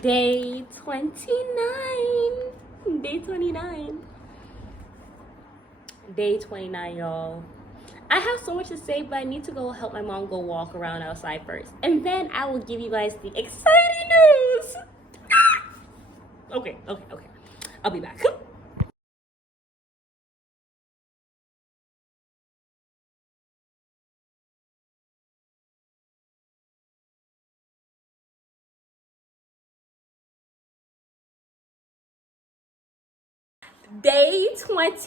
Day 29. Day 29. Day 29, y'all. I have so much to say, but I need to go help my mom go walk around outside first. And then I will give you guys the exciting news. Okay. I'll be back. Day 29,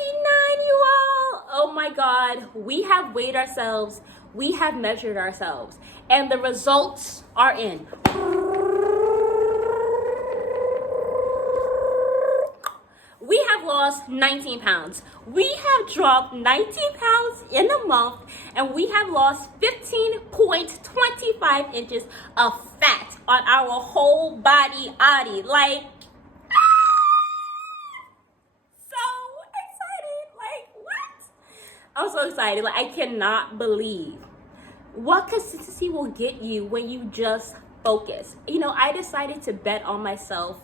you all. Oh my God. We have weighed ourselves. We have measured ourselves. And the results are in. We have lost 19 pounds. We have dropped 19 pounds in a month, and we have lost 15.25 inches of fat on our whole body. Like, I'm so excited. Like, I cannot believe what consistency will get you when you just focus. You know, I decided to bet on myself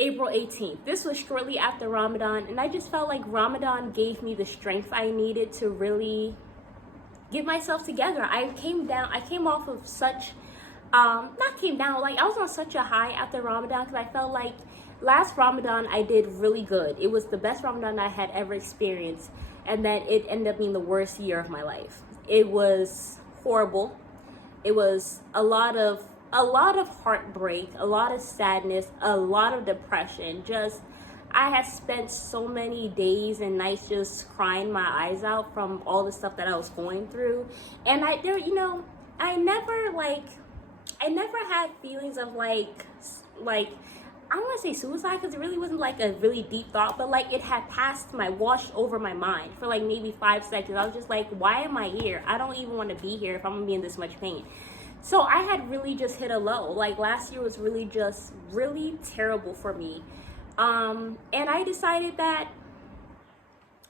April 18th. This was shortly after Ramadan, and I just felt like Ramadan gave me the strength I needed to really get myself together. I came off of such, not came down, like I was on such a high after Ramadan, because I felt like last Ramadan I did really good. It was the best Ramadan I had ever experienced, and then it ended up being the worst year of my life. It was horrible. It was a lot of heartbreak, a lot of sadness, a lot of depression. Just, I had spent so many days and nights just crying my eyes out from all the stuff that I was going through. And I never had feelings of like I don't want to say suicide, because it really wasn't like a really deep thought, but like it had washed over my mind for like maybe 5 seconds. I was just like, why am I here? I don't even want to be here if I'm gonna be in this much pain. So I had really just hit a low. Like last year was really terrible for me. And I decided that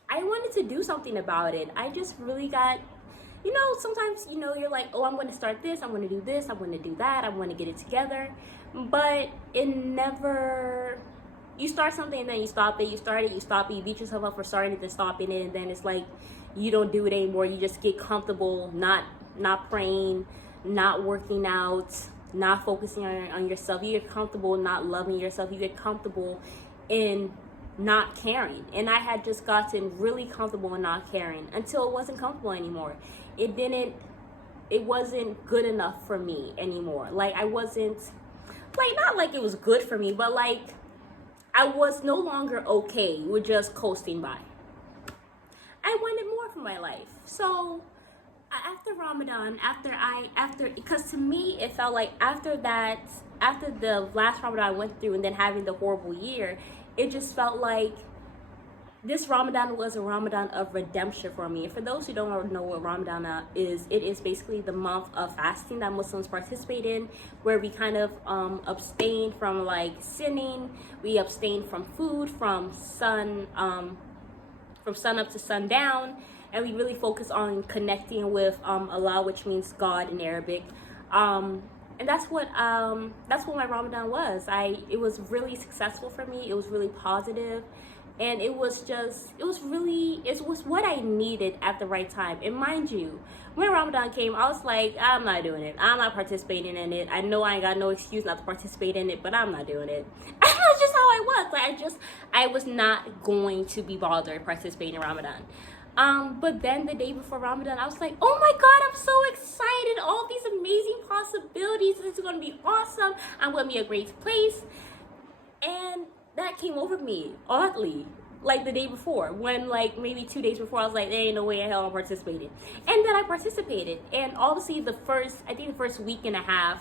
I wanted to do something about it. I just really got, sometimes, you're like, oh, I'm going to start this, I'm going to do this, I'm going to do that, I want to get it together. But it never, you start something and then you stop it, you start it, you stop it, you beat yourself up for starting it and stopping it, and then it's like, you don't do it anymore. You just get comfortable, not praying, not working out, not focusing on yourself. You get comfortable not loving yourself. You get comfortable in not caring. And I had just gotten really comfortable in not caring until it wasn't comfortable anymore. It wasn't good enough for me anymore. Like I wasn't, like not like it was good for me, but like I was no longer okay with just coasting by. I wanted more for my life. So after Ramadan, because to me it felt like after the last Ramadan I went through and then having the horrible year, it just felt like this Ramadan was a Ramadan of redemption for me. And for those who don't know what Ramadan is, it is basically the month of fasting that Muslims participate in, where we kind of abstain from like sinning, we abstain from food from sun up to sundown, and we really focus on connecting with Allah, which means God in Arabic. And that's what my Ramadan was. It was really successful for me. It was really positive, and it was what I needed at the right time. And mind you, when Ramadan came, I was like, I'm not doing it. I'm not participating in it. I know I ain't got no excuse not to participate in it, but I'm not doing it. That's just how I was. Like I was not going to be bothered participating in Ramadan. But then the day before Ramadan, I was like, oh my God, I'm so excited. All these amazing possibilities. This is going to be awesome. I'm going to be a great place. And that came over me, oddly, like the day before, when like maybe 2 days before, I was like, there ain't no way in hell I'm participating. And then I participated. And obviously the first week and a half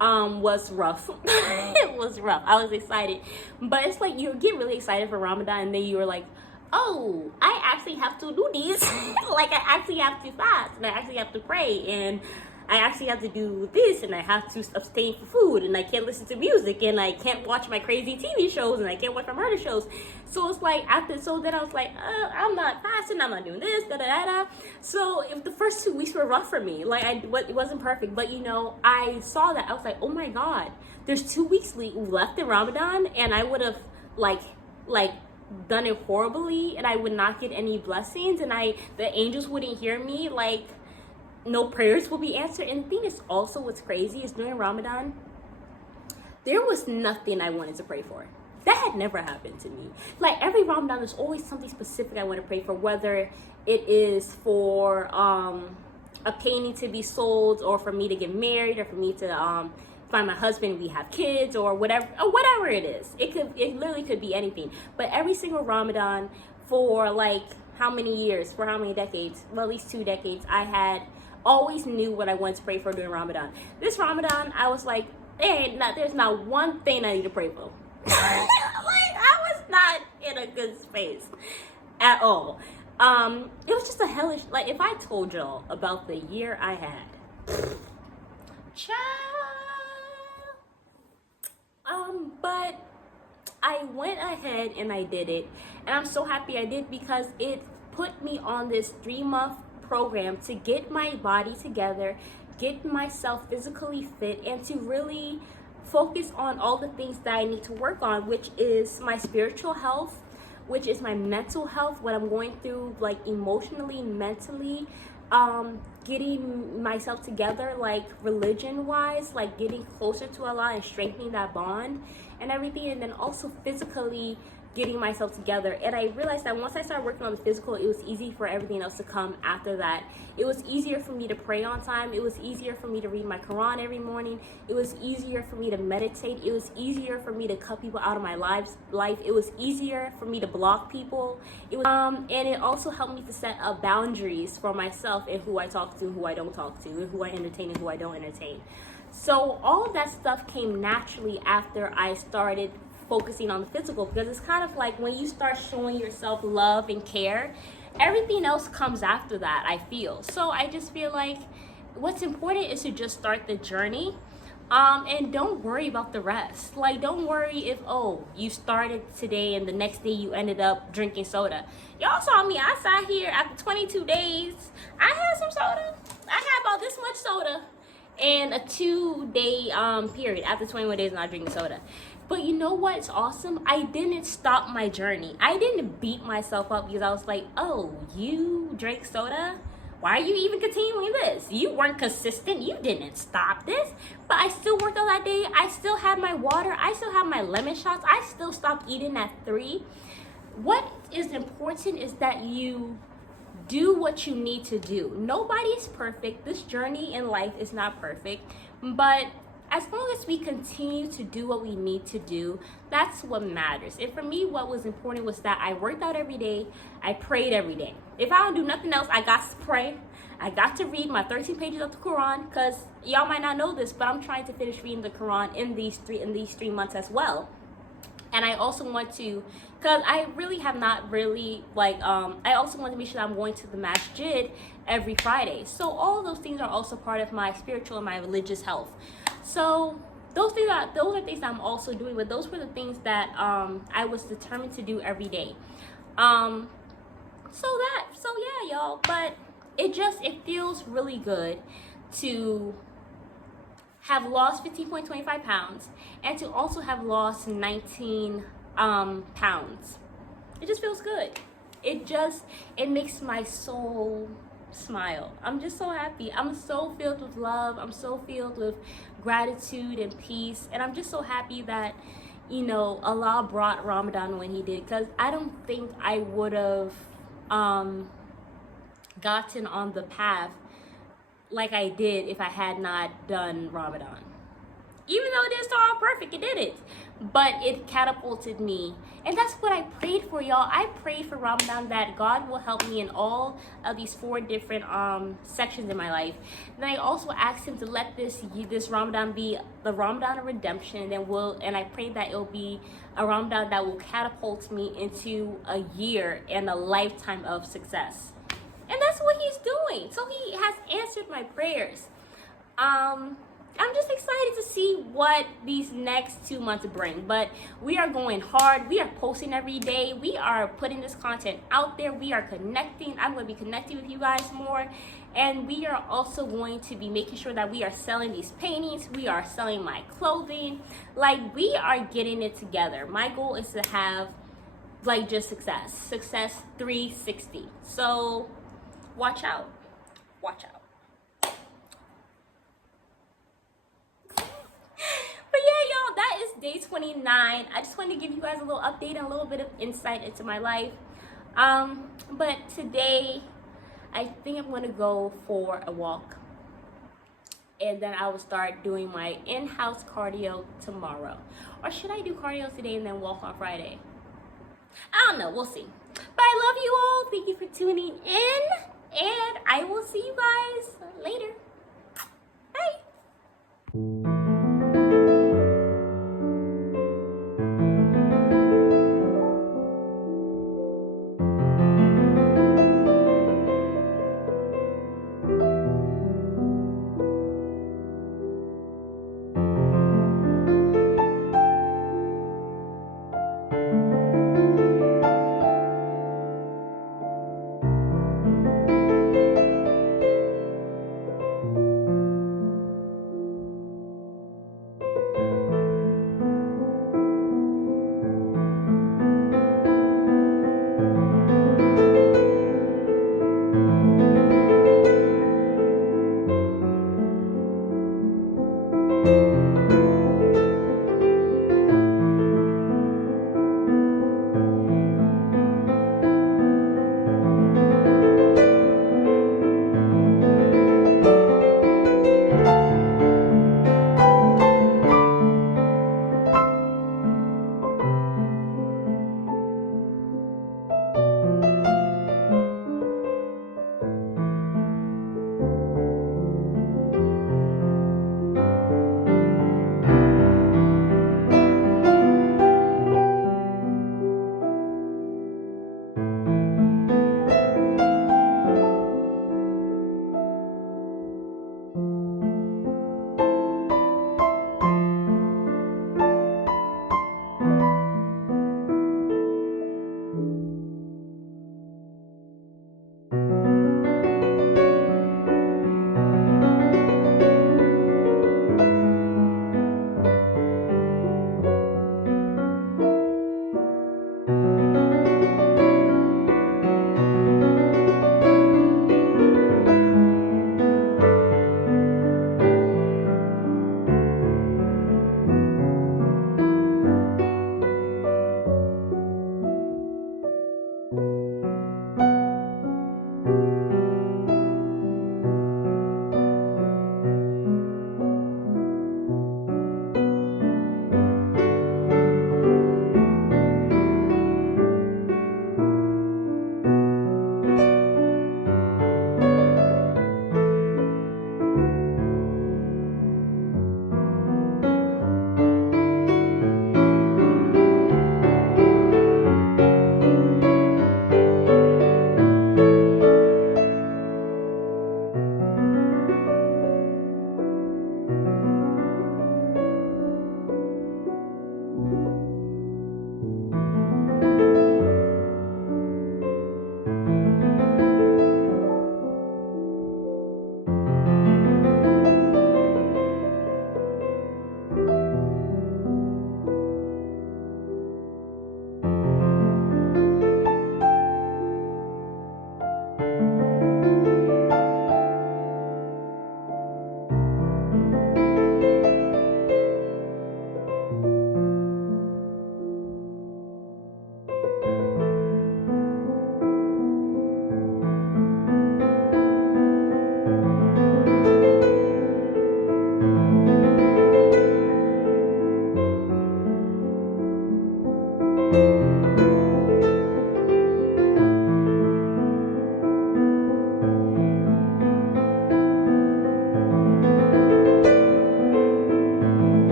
was rough. It was rough. I was excited. But it's like you get really excited for Ramadan, and then you were like, oh, I actually have to do these. Like I actually have to fast, and I actually have to pray, and I actually have to do this, and I have to abstain from food, and I can't listen to music, and I can't watch my crazy TV shows, and I can't watch my murder shows. So it's like then I was like, I'm not fasting, I'm not doing this, da da da da. So the first 2 weeks were rough for me. Like it wasn't perfect, but I saw that. I was like, oh my God, there's 2 weeks left in Ramadan, and I would have like done it horribly, and I would not get any blessings, and the angels wouldn't hear me, like no prayers will be answered. And the thing is also, what's crazy is during Ramadan, there was nothing I wanted to pray for. That had never happened to me. Like every Ramadan, there's always something specific I want to pray for, whether it is for a painting to be sold, or for me to get married, or for me to find my husband, we have kids, or whatever it is. It literally could be anything. But every single Ramadan, for like how many years, for how many decades, well, at least 2 decades, I had always knew what I wanted to pray for during Ramadan. This Ramadan, I was like, there's not one thing I need to pray for. Like I was not in a good space at all. It was just a hellish, like if I told y'all about the year I had, child. But I went ahead and I did it, and I'm so happy I did, because it put me on this 3-month program to get my body together get myself physically fit and to really focus on all the things that I need to work on, which is my spiritual health, which is my mental health, what I'm going through, like emotionally, mentally, getting myself together, like religion wise, like getting closer to Allah and strengthening that bond and everything, and then also physically getting myself together. And I realized that once I started working on the physical, it was easy for everything else to come after that. It was easier for me to pray on time. It was easier for me to read my Quran every morning. It was easier for me to meditate. It was easier for me to cut people out of my life. It was easier for me to block people. It was and it also helped me to set up boundaries for myself and who I talk to, who I don't talk to, and who I entertain and who I don't entertain. So all of that stuff came naturally after I started focusing on the physical, because it's kind of like when you start showing yourself love and care, everything else comes after that, I feel. So I just feel like what's important is to just start the journey, and don't worry about the rest. Like, don't worry if, oh, you started today and the next day you ended up drinking soda. Y'all saw me, I sat here after 22 days, I had some soda. I had about this much soda in a 2-day period after 21 days not drinking soda. But you know what's awesome? I didn't stop my journey. I didn't beat myself up because I was like, oh, you drank soda? Why are you even continuing this? You weren't consistent. You didn't stop this. But I still worked out that day. I still had my water. I still have my lemon shots. I still stopped eating at 3. What is important is that you do what you need to do. Nobody is perfect. This journey in life is not perfect. But as long as we continue to do what we need to do, that's what matters. And for me, what was important was that I worked out every day. I prayed every day. If I don't do nothing else, I got to pray. I got to read my 13 pages of the Quran, because y'all might not know this, but I'm trying to finish reading the Quran in these 3 months as well. And I also want to, because I really have not really, I also want to make sure that I'm going to the masjid every Friday. So all of those things are also part of my spiritual and my religious health. So those are things that I'm also doing, but those were the things that I was determined to do every day. So yeah, y'all, but it feels really good to have lost 15.25 pounds and to also have lost 19 pounds. It just feels good. It makes my soul smile. I'm just so happy. I'm so filled with love. I'm so filled with gratitude and peace. And I'm just so happy that, Allah brought Ramadan when he did, because I don't think I would have gotten on the path like I did if I had not done Ramadan. Even though it didn't start out perfect, it didn't. But it catapulted me. And that's what I prayed for, y'all. I prayed for Ramadan, that God will help me in all of these 4 different sections in my life. Then I also asked him to let this Ramadan be the Ramadan of redemption, and I prayed that it'll be a Ramadan that will catapult me into a year and a lifetime of success. And that's what he's doing. So he has answered my prayers. I'm just excited to see what these next 2 months bring. But we are going hard. We are posting every day. We are putting this content out there. We are connecting. I'm going to be connecting with you guys more. And we are also going to be making sure that we are selling these paintings. We are selling my clothing. We are getting it together. My goal is to have, just success. Success 360. So watch out. Watch out. That is day 29. I just wanted to give you guys a little update and a little bit of insight into my life. But today, I think I'm going to go for a walk. And then I will start doing my in-house cardio tomorrow. Or should I do cardio today and then walk on Friday? I don't know. We'll see. But I love you all. Thank you for tuning in. And I will see you guys later. Bye.